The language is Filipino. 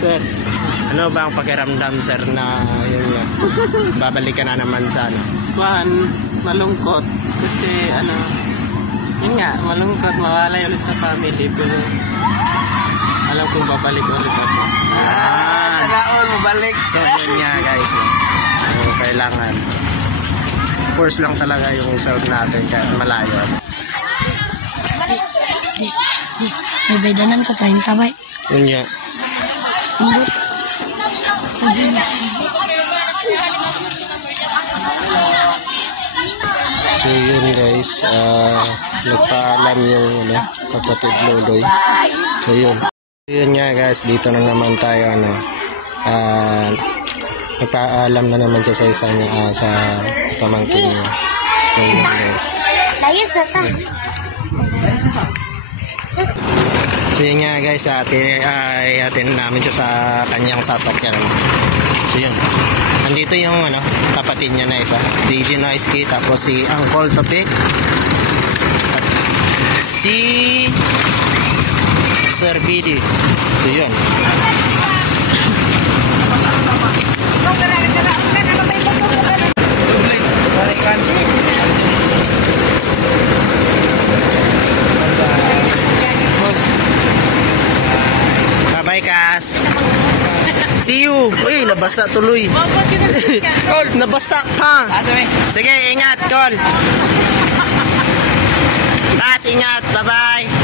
Sir, ano ba ang pakiramdam, sir, na yun nga, babalik ka na naman sa ano? Malungkot. Kasi yun nga, malungkot, mawalay ulit sa family. Pero alam kong babalik ulit ako. Sanaon, mabalik. So yun nga guys, kailangan force lang talaga yung serve natin kahit malayo. May baydanan ko 30 bay. Yun nga. So yun guys, nagpaalam yung kapatid Loloy. So yun nga guys, dito na naman tayo nagpaalam na naman siya sa isa niya, sa pamangkin niya. So yun guys. Layas na ta. So yun nga guys, atin namin siya sa kanyang sasakyan. So yun, nandito yung kapatid niya na isa, DJ Noisky, tapos si Uncle Topic, at si Sir Bidi. So yun. Bye Kas. See you. Uy, nabasa tuloy. Nabasa pa. Sige, ingat, Col. Kas, ingat. Bye-bye.